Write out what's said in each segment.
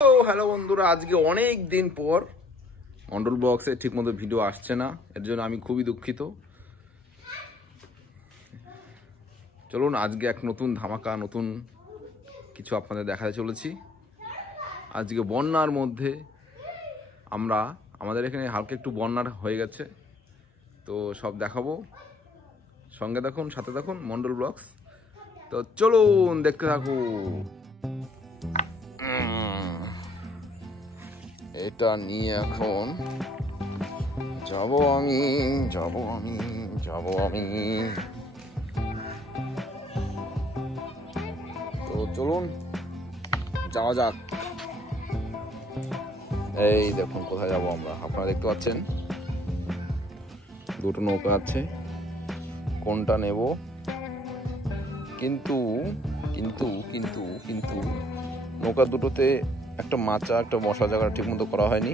Hello বন্ধুরা, আজকে অনেক দিন পর মন্ডল ব্লগসে ঠিকমতো ভিডিও আসছে না, এর জন্য আমি খুবই দুঃখিত। চলুন আজকে এক নতুন ধামাকা, নতুন কিছু আপনাদের দেখাতে চলেছি। আজকে বন্যার মধ্যে আমাদের এখানে হালকা একটু বন্যার হয়ে গেছে, তো সব দেখাবো। সঙ্গে দেখুন, সাথে দেখুন মন্ডল ব্লগস। তো চলুন দেখতে থাকুন। এটা নিয়ে এখন যাব আমি। তো চলুন যাওয়া যাক। এই দেখুন কোথায় যাব আমরা, আপনারা দেখতে পাচ্ছেন দুটো নৌকা আছে, কোনটা নেব? কিন্তু কিন্তু কিন্তু কিন্তু নৌকা দুটোতে একটা মাচা, একটা বসা জায়গা ঠিক মতো করা হয়নি।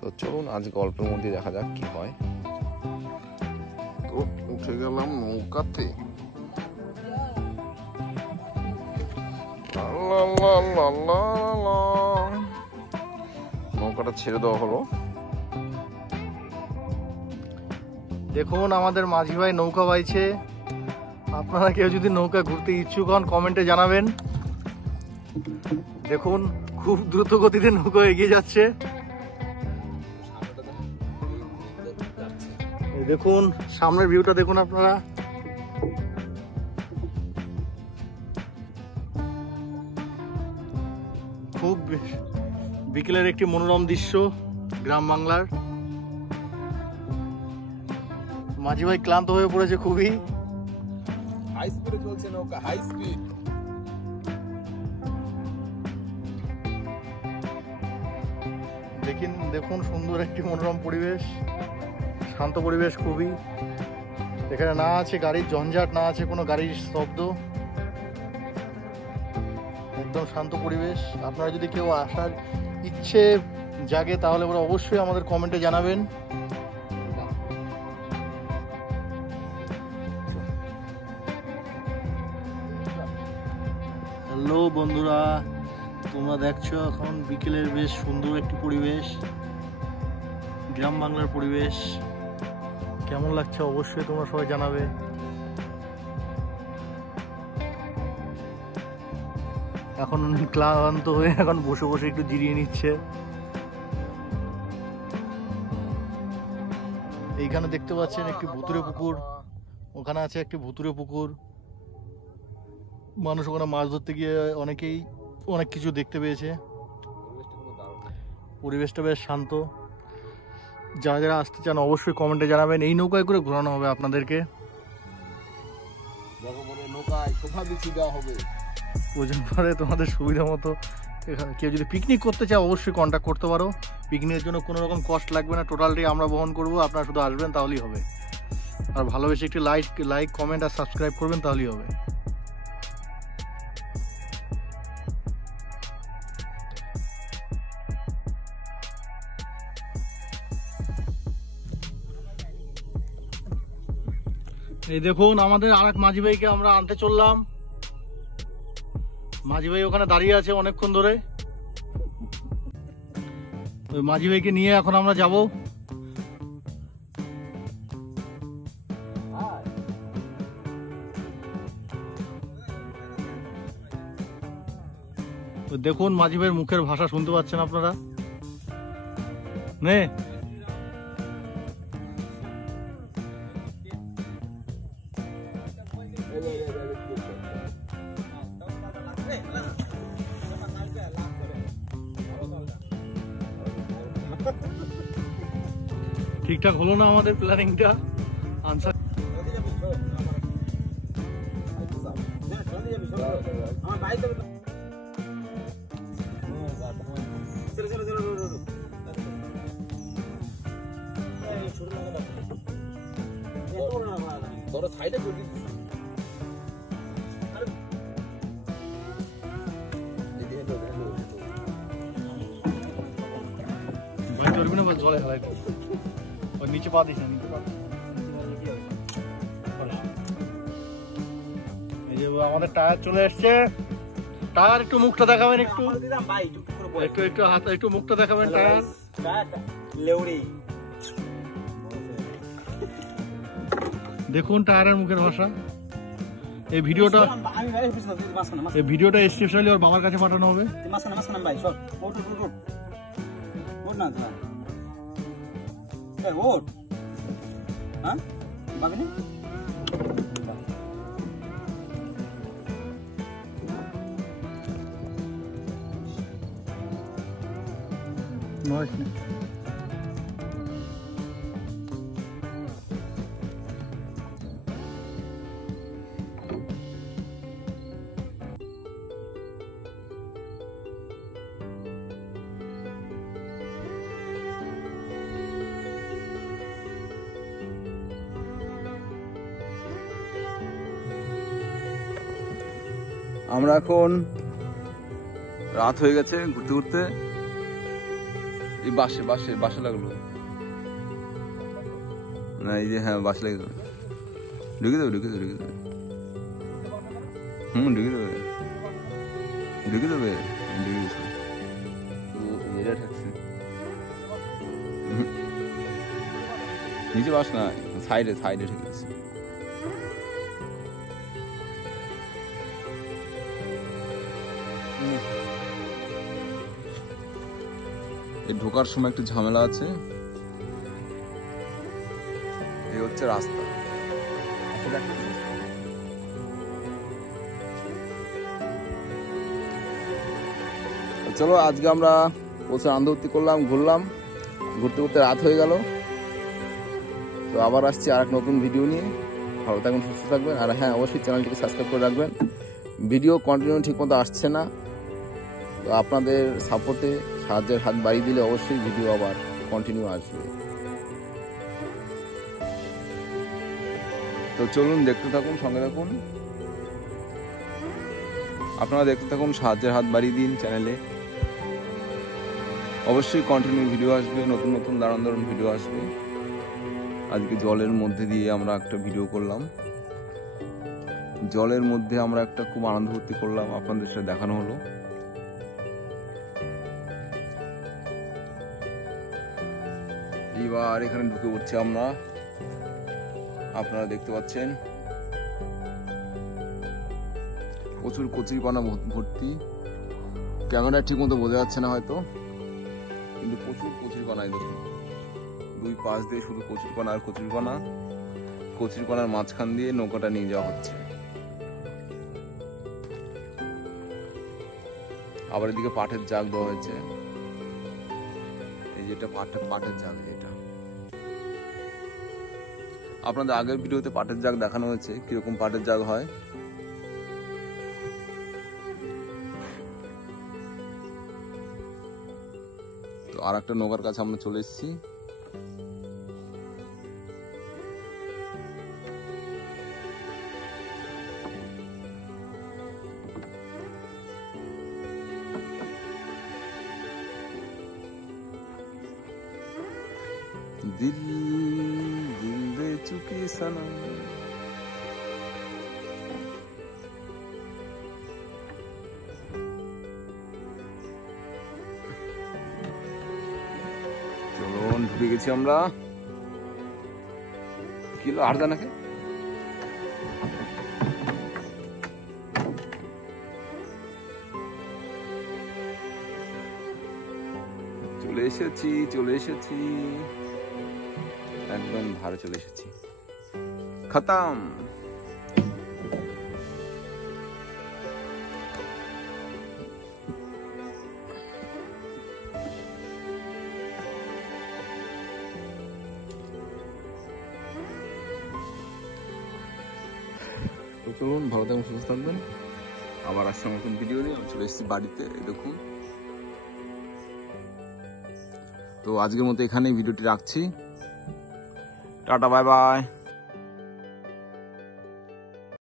তো চলুন আজ গল্পের মধ্যে দেখা যাক কি হয়। তো উঠে গেলাম নৌকাতে। নৌকাটা ছেড়ে দেওয়া হলো। দেখুন আমাদের মাঝি ভাই নৌকা বাইছে। আপনারা কেউ যদি নৌকা ঘুরতে ইচ্ছুক হন কমেন্টে জানাবেন। দেখুন খুব দ্রুত গতিতে নৌকা এগিয়ে যাচ্ছে। দেখুন সামনের ভিউটা দেখুন আপনারা। খুব বিকেলের একটি মনোরম দৃশ্য গ্রাম বাংলার। মাঝি ভাই ক্লান্ত হয়ে পড়েছে খুবই। হাই স্পিডে চলছে নৌকা, হাই স্পিড। দেখুন সুন্দর একটি মনোরম পরিবেশ, শান্ত পরিবেশ খুবই। এখানে না আছে গাড়ির ঝঞ্ঝাট, না আছে কোনো গাড়ির শব্দ, একদম শান্ত পরিবেশ। আপনারা যদি কেউ আসার ইচ্ছে জাগে তাহলে ওরা অবশ্যই আমাদের কমেন্টে জানাবেন। হ্যালো বন্ধুরা, তোমরা দেখছো এখন বিকেলের বেশ সুন্দর একটি পরিবেশ, গ্রাম বাংলার পরিবেশ। কেমন লাগছে অবশ্যই তোমরা সবাই জানাবে। এখন ক্লান্ত হয়ে এখন বসে বসে একটু জিরিয়ে নিচ্ছে। এইখানে দেখতে পাচ্ছেন একটি ভুতুরে পুকুর, ওখানে আছে একটি ভুতুরে পুকুর। মানুষ ওখানে মাছ ধরতে গিয়ে অনেকেই অনেক কিছু দেখতে পেয়েছে। পরিবেশটা বেশ শান্ত। যারা যারা আসতে চান অবশ্যই কমেন্টে জানাবেন। এই নৌকায় করে ঘোরানো হবে আপনাদেরকে। প্রয়োজন পড়ে তোমাদের সুবিধা মতো কেউ যদি পিকনিক করতে চায় অবশ্যই কন্ট্যাক্ট করতে পারো। পিকনিকের জন্য কোনো রকম কস্ট লাগবে না, টোটালটাই আমরা বহন করবো। আপনারা শুধু আসবেন তাহলেই হবে। আর ভালোবেসে একটি লাইক কমেন্ট আর সাবস্ক্রাইব করবেন তাহলেই হবে। এই দেখুন আমাদের আরেক মাঝি ভাইকে আমরা আনতে চললাম। মাঝি ভাই ওখানে দাঁড়িয়ে আছে অনেকক্ষণ ধরে। ওই মাঝি ভাইকে নিয়ে এখন আমরা যাব। দেখুন মাঝি ভাইয়ের মুখের ভাষা শুনতে পাচ্ছেন আপনারা। নে ঠিকঠাক হলো না আমাদের প্ল্যানিংটা। আনসার সাইডে ভাই চলবে না, জলে হেলাই নিচে পা দিস না, নিচে পা। এই যে আমাদের টায়ার চলে এসছে। টায়ার একটু মুখটা দেখাবেন, একটু একটু একটু হাত একটু মুখটা দেখাবেন টায়ার। দেখুন টায়ারের মুখের ভাষা। এই ভিডিওটা স্পেশালি ওর বাবার কাছে পাঠানো হবে। আমরা এখন রাত হয়ে গেছে, ঘুরতে ঘুরতে এই বাসে লাগলো না, এই যে হ্যাঁ বাস লেগে যাবে, ঢুকে দেবে ঢুকে দেবে এটা ঠেকছে নিচে বাস না, সাইডে ঠেকে গেছে। ঢোকার সময় একটু ঝামেলা আছে। এই হচ্ছে রাস্তা। চলো আজকে আমরা প্রচুর আনন্দ করলাম, ঘুরলাম, ঘুরতে ঘুরতে রাত হয়ে গেল। তো আবার আসছি আর এক নতুন ভিডিও নিয়ে। ভালো থাকবেন, সুস্থ থাকবেন, আর হ্যাঁ অবশ্যই চ্যানেলটিকে সাবস্ক্রাইব করে রাখবেন। ভিডিও কন্টিনিউ ঠিক মতো আসছে না, তো আপনাদের সাপোর্টে সাহায্যের হাত বাড়িয়ে দিলে অবশ্যই ভিডিও আবার কন্টিনিউ আসবে। তো চলুন দেখতে থাকুন, সঙ্গে থাকুন, আপনারা দেখতে থাকুন, সাহায্যের হাত বাড়িয়ে দিন চ্যানেলে। অবশ্যই কন্টিনিউ ভিডিও আসবে, নতুন নতুন দারুণ ভিডিও আসবে। আজকে জলের মধ্যে দিয়ে আমরা একটা ভিডিও করলাম, জলের মধ্যে আমরা একটা খুব আনন্দ ফুর্তি করলাম, আপনাদের সাথে দেখানো হলো। এবার এখানে ঢুকে পড়ছি আমরা, আপনারা দেখতে পাচ্ছেন প্রচুর কচুরিপানা ভর্তি। ক্যামেরা ঠিক মতো বোঝা যাচ্ছে না হয়তো, কিন্তু প্রচুর কচুরিপানায় দেখুন, দুই পাশ দিয়ে শুধু কচুরিপানা আর কচুরিপানার মাঝখান দিয়ে নৌকাটা নিয়ে যাওয়া হচ্ছে। আবার এদিকে পাটের জাগ দেওয়া হয়েছে, এই যেটা পাটের জাগ, এটা আপনাদের আগের ভিডিওতে পাটের জাগ দেখানো হয়েছে, কিরকম পাটের জাগ হয়। তো আর একটা নৌকার কাছে আমরা চলে এসেছি। दिल दे चुकी सनम, চলুন ঢুকে গেছি আমরা। কিলো আর জানাকে চলে এসেছি একদম ধারে চলে এসেছি। খতম। তো চলুন, ভালো থাকবেন, সুস্থ থাকবেন। আবার আসছে নতুন ভিডিও নিয়ে। আমি চলে এসেছি বাড়িতে, দেখুন। তো আজকের মতো এখানেই ভিডিওটি রাখছি। Tata, bye bye.